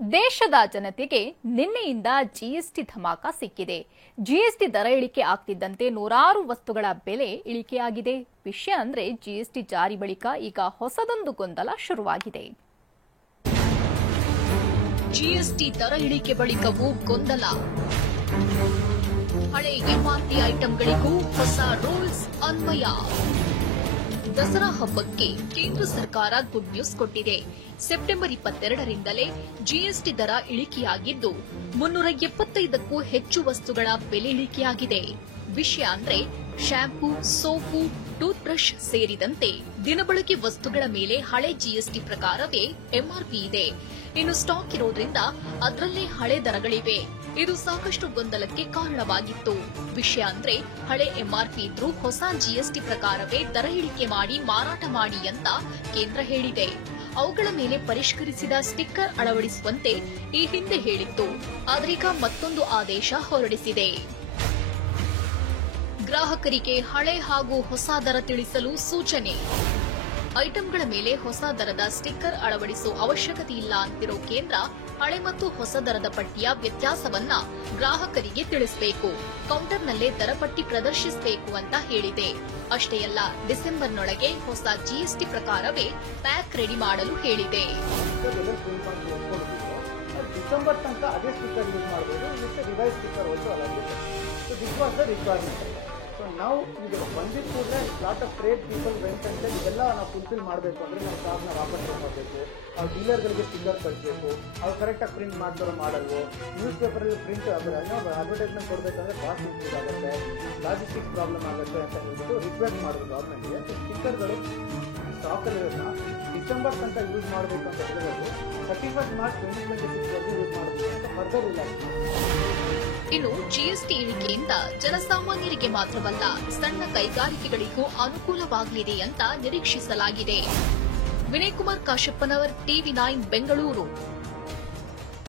ದೇಶದ ಜನತೆಗೆ ನಿನ್ನೆಯಿಂದ ಜಿಎಸ್ಟಿ ಧಮಾಕ ಸಿಕ್ಕಿದೆ. ಜಿಎಸ್ಟಿ ದರ ಇಳಿಕೆ ಆಗ್ತಿದ್ದಂತೆ ನೂರಾರು ವಸ್ತುಗಳ ಬೆಲೆ ಇಳಿಕೆಯಾಗಿದೆ. ವಿಷಯ ಅಂದ್ರೆ ಜಿಎಸ್ಟಿ ಜಾರಿ ಬಳಿಕ ಈಗ ಹೊಸದೊಂದು ಗೊಂದಲ ಶುರುವಾಗಿದೆ. ಜಿಎಸ್ಟಿ ದರ ಇಳಿಕೆ ಬಳಿಕವೂ ಗೊಂದಲ. ಹಳೆ ಎಂಆರ್ಪಿ ಐಟಂಗಳಿಗೂ ಹೊಸ ರೂಲ್ಸ್ ಅನ್ವಯ. ದಸರಾ ಹಬ್ಬಕ್ಕೆ ಕೇಂದ್ರ ಸರ್ಕಾರ ಗುಡ್ ನ್ಯೂಸ್ ಕೊಟ್ಟಿದೆ. ಸೆಪ್ಟೆಂಬರ್ 22ರಿಂದಲೇ ಜಿಎಸ್ಟಿ ದರ ಇಳಿಕೆಯಾಗಿದ್ದು 375ಕ್ಕೂ ಹೆಚ್ಚು ವಸ್ತುಗಳ ಬೆಲೆ ಇಳಿಕೆಯಾಗಿದೆ. ವಿಷಯ ಅಂದ್ರೆ ಶಾಂಪೂ, ಸೋಪು, ಟೂತ್ ಬ್ರಷ್ ಸೇರಿದಂತೆ ದಿನಬಳಕೆ ವಸ್ತುಗಳ ಮೇಲೆ ಹಳೆ ಜಿಎಸ್ಟಿ ಪ್ರಕಾರವೇ ಎಂಆರ್ಪಿ ಇದೆ. ಇನ್ನು ಸ್ಟಾಕ್ ಇರೋದ್ರಿಂದ ಅದರಲ್ಲೇ ಹಳೆ ದರಗಳಿವೆ. ಇದು ಸಾಕಷ್ಟು ಗೊಂದಲಕ್ಕೆ ಕಾರಣವಾಗಿತ್ತು. ವಿಷಯ ಅಂದ್ರೆ ಹಳೆ ಎಂಆರ್ಪಿ ಇದ್ರೂ ಹೊಸ ಜಿಎಸ್ಟಿ ಪ್ರಕಾರವೇ ದರ ಇಳಿಕೆ ಮಾಡಿ ಮಾರಾಟ ಮಾಡಿ ಅಂತ ಕೇಂದ್ರ ಹೇಳಿದೆ. ಅವುಗಳ ಮೇಲೆ ಪರಿಷ್ಕರಿಸಿದ ಸ್ಟಿಕ್ಕರ್ ಅಳವಡಿಸುವಂತೆ ಈ ಹಿಂದೆ ಹೇಳಿತ್ತು. ಆದ್ರೀಗ ಮತ್ತೊಂದು ಆದೇಶ ಹೊರಡಿಸಿದೆ. ಗ್ರಾಹಕರಿಗೆ ಹಳೆ ಹಾಗೂ ಹೊಸ ದರ ತಿಳಿಸಲು ಸೂಚನೆ. ಐಟಂಗಳ ಮೇಲೆ ಹೊಸ ದರದ ಸ್ಟಿಕ್ಕರ್ ಅಳವಡಿಸುವ ಅವಶ್ಯಕತೆ ಇಲ್ಲ ಅಂತಿರೋ ಕೇಂದ್ರ ಹಳೆ ಮತ್ತು ಹೊಸ ದರದ ಪಟ್ಟಿಯ ವ್ಯತ್ಯಾಸವನ್ನ ಗ್ರಾಹಕರಿಗೆ ತಿಳಿಸಬೇಕು. ಕೌಂಟರ್ನಲ್ಲೇ ದರ ಪಟ್ಟಿ ಪ್ರದರ್ಶಿಸಬೇಕು ಅಂತ ಹೇಳಿದೆ. ಅಷ್ಟೇ ಅಲ್ಲ, ಡಿಸೆಂಬರ್ನೊಳಗೆ ಹೊಸ ಜಿಎಸ್ಟಿ ಪ್ರಕಾರವೇ ಪ್ಯಾಕ್ ರೆಡಿ ಮಾಡಲು ಹೇಳಿದೆ. ಡಿಸೆಂಬರ್ ತನಕ ಅದೇ ಸ್ಟಿಕ್ಕರ್ ಯೂಸ್ ಮಾಡಬಹುದು. With revise sticker also allowed. So this was the requirement. So ನಾವು ಈಗ ಬಂದಿದ್ದ ಕೂಡಲೇ lot of trade people vent ಅಂತ ಇದೆಲ್ಲ ನಾವು ಫುಲ್ಫಿಲ್ ಮಾಡಬೇಕು ಅಂದ್ರೆ ನಾವು ಕಾರ್ಡ್ನ ವಾಪಸ್ ತಗೋಬೇಕು. ಅವ್ರ ಡೀಲರ್ಗಳಿಗೆ ಸ್ಟಿಕ್ಕರ್ ಕಳಿಸಬೇಕು. ಅವ್ರು ಕರೆಕ್ಟಾಗಿ ಪ್ರಿಂಟ್ ಮಾಡ್ತಾರೋ ಮಾಡಲ್ವೋ, ನ್ಯೂಸ್ ಪೇಪರಲ್ಲಿ ಪ್ರಿಂಟ್ ಅಡ್ವರ್ಟೈಸ್ಮೆಂಟ್ ಕೊಡಬೇಕಂದ್ರೆ ಕಾಸ್ಟ್ ಇನ್ಕ್ರೀಸ್ ಆಗುತ್ತೆ, ಲಾಜಿಸ್ಟಿಕ್ಸ್ ಪ್ರಾಬ್ಲಮ್ ಆಗುತ್ತೆ ಅಂತ ಹೇಳ್ಬಿಟ್ಟು ರಿಕ್ವೆಸ್ಟ್ ಮಾಡೋದು ಗೌರ್ಮೆಂಟ್ಗೆ. ಸ್ಟಿಕ್ಕರ್ಗಳು ಸ್ಟಾಕಲ್ಲಿರೋದನ್ನ ಡಿಸೆಂಬರ್ ತನಕ ಯೂಸ್ ಮಾಡಬೇಕು ಅಂತ ಹೇಳಿರೋದು 31 ಮಾರ್ಚ್ 2026 ವರೆಗೂ ಯೂಸ್ ಮಾಡಬೇಕು ಅಂತ ಫರ್ದರ್ ಇಲ್ಲ. ಇನ್ನು ಜಿಎಸ್ಟಿ ಇಳಿಕೆಯಿಂದ ಜನಸಾಮಾನ್ಯರಿಗೆ ಮಾತ್ರವಲ್ಲ, ಸಣ್ಣ ಕೈಗಾರಿಕೆಗಳಿಗೂ ಅನುಕೂಲವಾಗಲಿದೆ ಅಂತ ನಿರೀಕ್ಷಿಸಲಾಗಿದೆ. ವಿನಯ್ ಕುಮಾರ್ ಕಾಶಪ್ಪನವರ್, ಟಿವಿ9 ಬೆಂಗಳೂರು.